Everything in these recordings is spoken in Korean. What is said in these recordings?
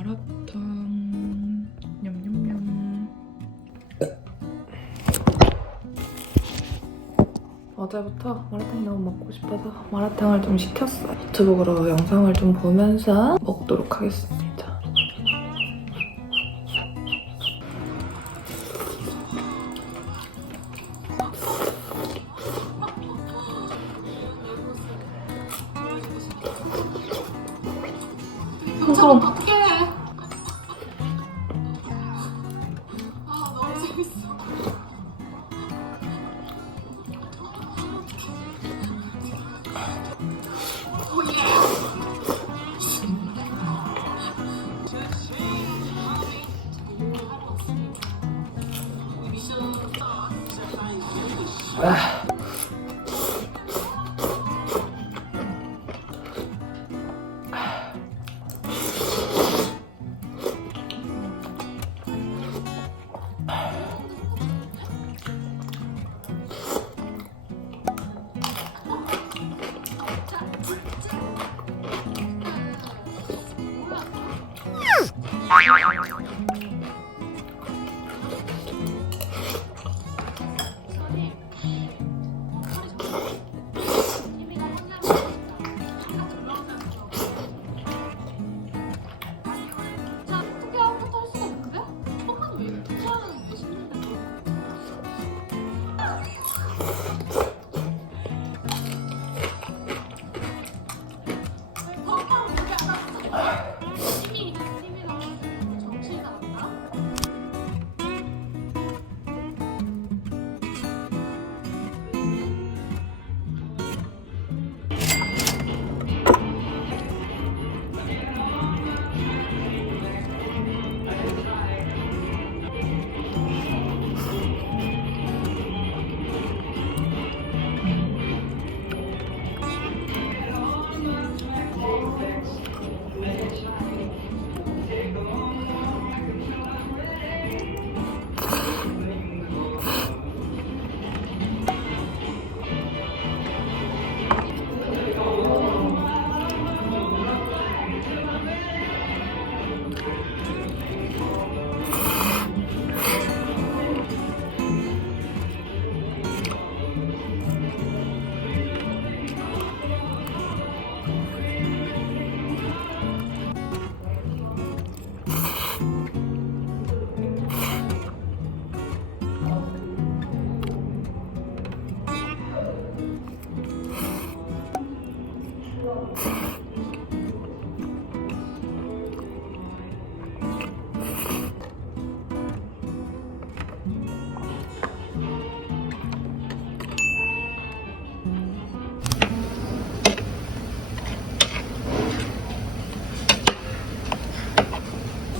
마라탕 냠냠냠. 어제부터 마라탕이 너무 먹고 싶어서 마라탕을 좀 시켰어. 노트북으로 영상을 좀 보면서 먹도록 하겠습니다. 영상 어떡해.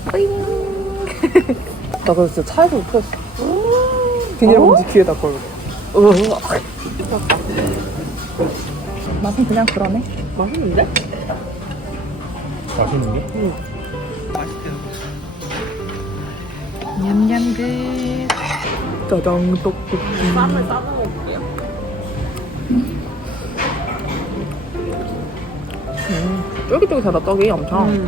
나 그래서 진짜 차에서 웃겼어. 비닐봉지 귀에다 걸고. 맛은 그냥 그러네. 맛있는데? 맛있는 게? 냠냠 그 짜장 떡볶이. 쌈을 싸서 먹을게요. 음, 쫄깃쫄깃하다 떡이 엄청. 이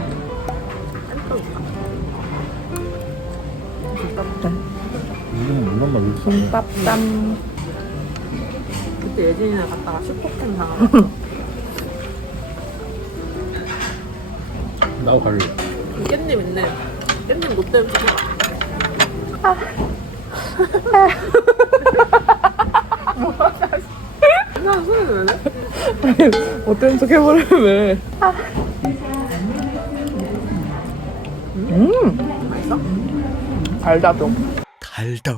말고 있어. 김밥쌈 그때 예진이랑 갔다가 슈퍼캠 당하고 나도 갈래. 깻잎 있네. 깻잎 못 때문에 나 소리 왜 내? 어떤 척 해보려면 왜 음! 맛있어? 달다 좀 달다.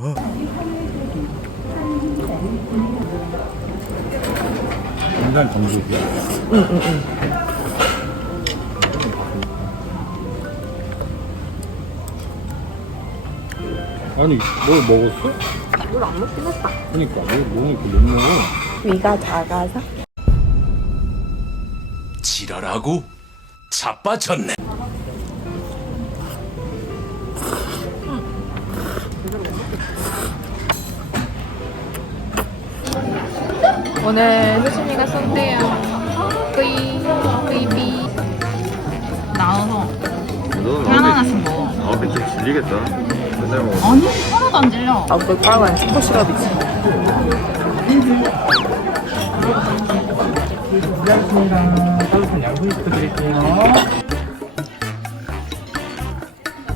인간 정수기야. 아니, 뭘 먹었어? 물 안 먹긴 했다. 그니까, 뭐, 뭐 이렇게 못 먹어? 위가 작아서 지랄하고 자빠졌네. 오늘 효진이가 쏜대요 뿌이 뿌이비 나와서 너 하나 좀 질리겠다. 맨날 먹어. 아니 하나도 안 질려. 나도 빨간 초코 시럽이지.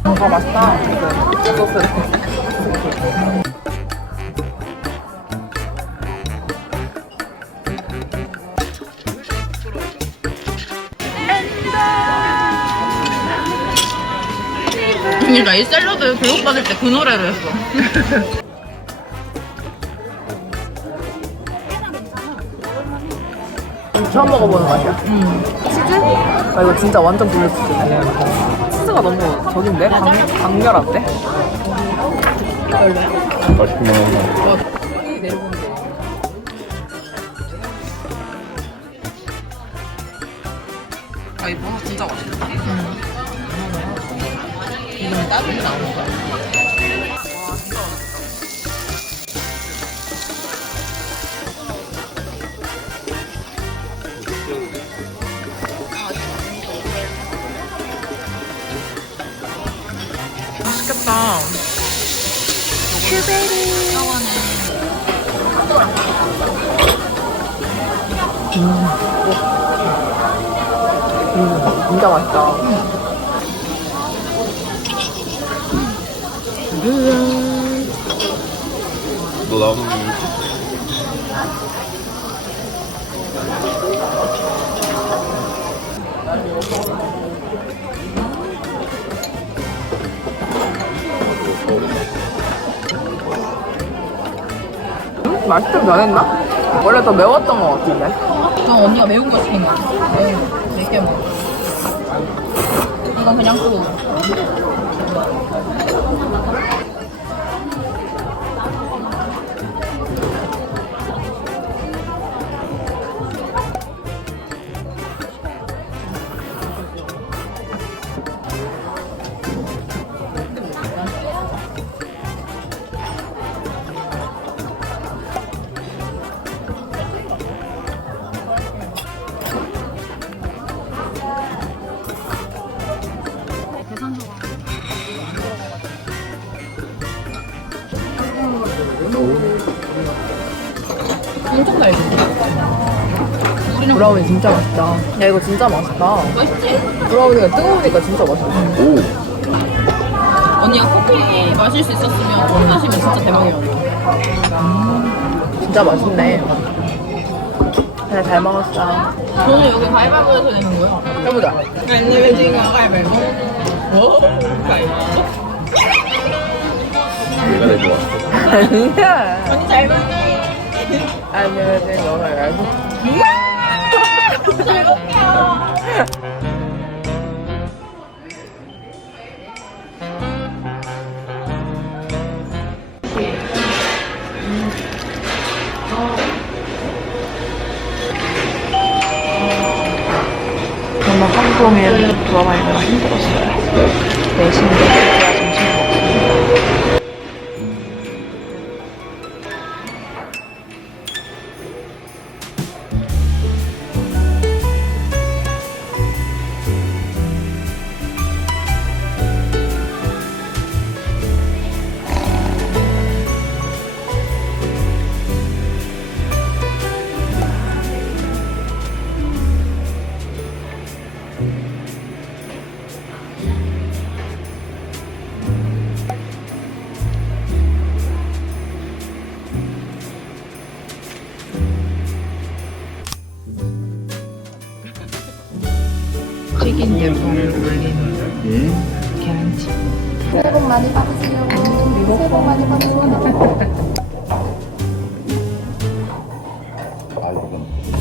아 맛있다. 소스. 그러니까 이 샐러드 교육받을 때 그 노래를 했어. 처음 먹어보는 맛이야. 치즈? 아 이거 진짜 완전 블루치즈네. 치즈가 너무 저긴데? 강, 강렬한데? 맛있구나. 아 이거 버섯 진짜 맛있다. 따뜻이 나오는 거야. 맛있겠다. 음, 진짜 맛있다. 너 나오는 거 음, 좀 변했나? 원래 더 매웠던 것 같은데. 저 언니가 매운 거 시킨 거 같아. 매운 몇개 먹어. 이건 그냥 그 엄청 달지. 브라우니 진짜 맛있다. 야 이거 진짜 맛있다. 맛있지? 브라우니가 뜨거우니까 진짜 맛있어. 오. 언니가 커피 마실 수 있었으면 커피 마시면 진짜 대박이야. 진짜 맛있네. 그래 잘 먹었어. 저는 여기 가위바위보에서 내는 거야. 해보자. 아니면 지금 가위바위보. 뭐? 가위바위보? 내가 내고 왔어. 아니야. 언니 잘 먹네. 아니야, 내 너가 알고. 잘 먹게요. 정말 하루 종일 드라마 읽느라 힘들었어요. 내신도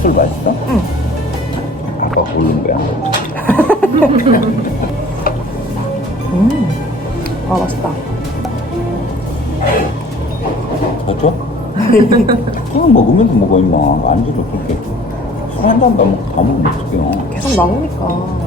술 맛있어? 응. 아까 고른 거야? 아 맛있다. 더 줘? 그냥 먹으면서 먹어, 임마. 안주를 그렇게. 술 한 잔도 안 먹고 다 먹으면 어떡해요. 계속 나오니까.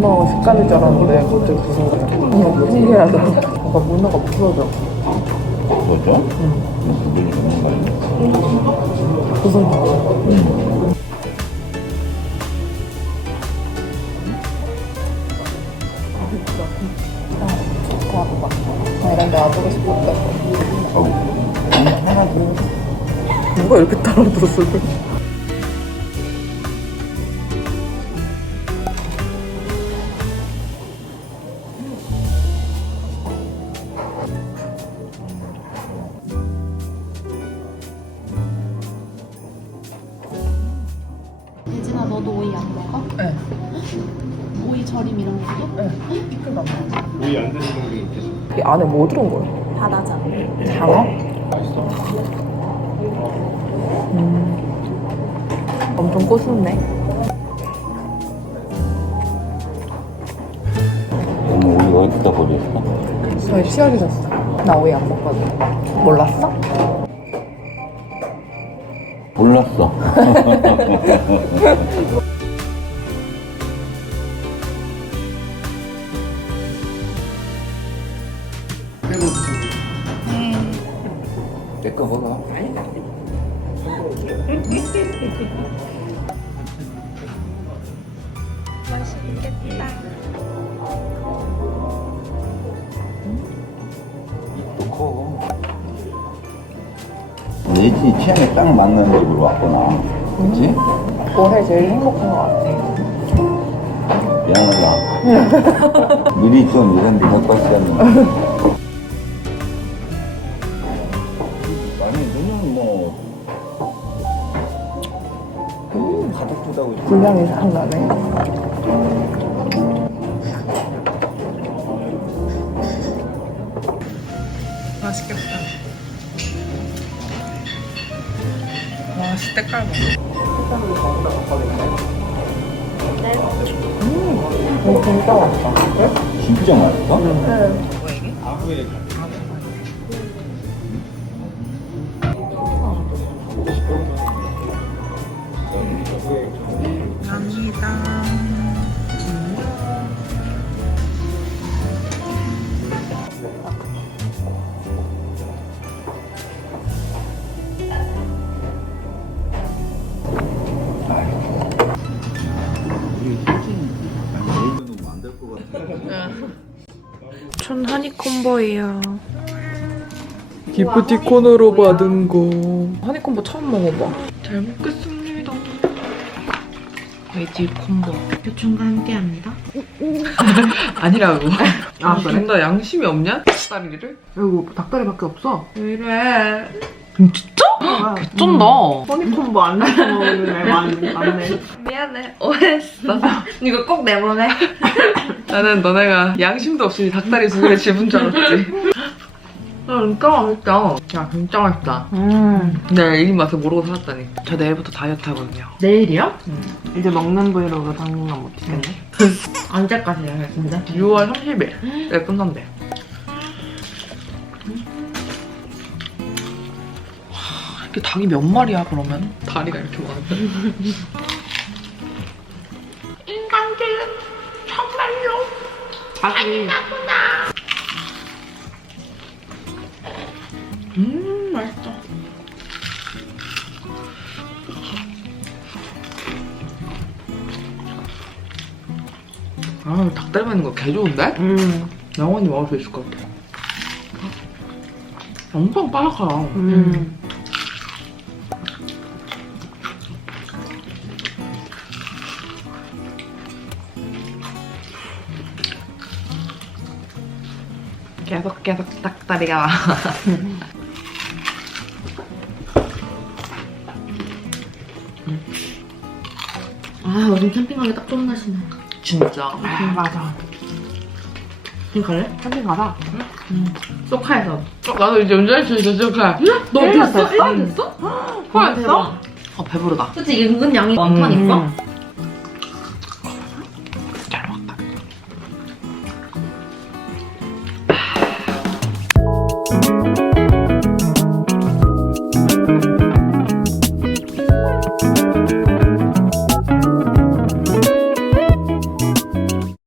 문어 식감일 줄 알았는데 갑자기 부서져. 응, 신기하다. 뭔가 문어가 부서져. 그거죠? 응. 물이 없는 거 아니야? 부서져. 아, 이런 데 와보고 싶었다. 어우. 누가 이렇게 따라도 술을? 예 오이 안 드시는 분 계세요? 이 안에 뭐 들은 거예요? 바다잖아. 장어? 음. 엄청 꼬숩네. 너무 우리가 어디다 버렸어? 저희 치약이 졌어. 나 오이 안 먹거든. 몰랐어? 몰랐어. 내거 먹어. 입도 커. 내지 취향에 딱 맞는 집으로 왔구나. 그치? 올해 제일 행복한 것 같아. 미안하다. 미리 좀 이런 데 갖고 왔었는데. 분량이 상나네. 맛있겠다. 와, 시대깔 봐. 음, 이거 진짜 맛있다. 진짜 맛있어? 전 허니콤보예요. 기프티콘으로 받은 거. 허니콤보 처음 먹어봐. 잘 먹겠습니다. 돼지 콤보. 교촌과 함께합니다. 아니라고. 아, 그래? 나 양심이 없냐? 닭다리를? 이거 닭다리밖에 없어. 왜 이래? 진짜? 개쩐다. 허니콤보 안 먹는 애 많- 많네. 미안해. 오해했어. 이거 꼭 내보내. 나는 너네가 양심도 없이 닭다리 두 개를 집은 줄 알았지. 야, 진짜 맛있다. 야, 진짜 맛있다. 음. 근데 이 맛을 모르고 살았다니. 저 내일부터 다이어트 하거든요. 내일이요? 이제 먹는 브이로그 당분간 못 찍겠네. 언제까지 해야겠는데? 6월 30일. 네, 끝난대. 와, 이게 닭이 몇 마리야, 그러면? 다리가 이렇게 많은데. 자기 음, 맛있다. 아, 닭다리 먹는 거개 좋은데? 음. 영원히 먹을 수 있을 것 같아. 엄청 바삭하다. 음. 계속 계속 닭다리가 나. 아, 요즘 캠핑하기 딱 좋은 날씨네. 진짜. 아, 맞아. 캠핑 갈래? 캠핑 가자. 소카에서. 어, 나도 이제 운전할 수 있어, 생각해. 너일 됐어? 됐어? 일 됐어? 후회했어? 어, 배부르다. 그치, 이게 은근 양이 많다니까? 음.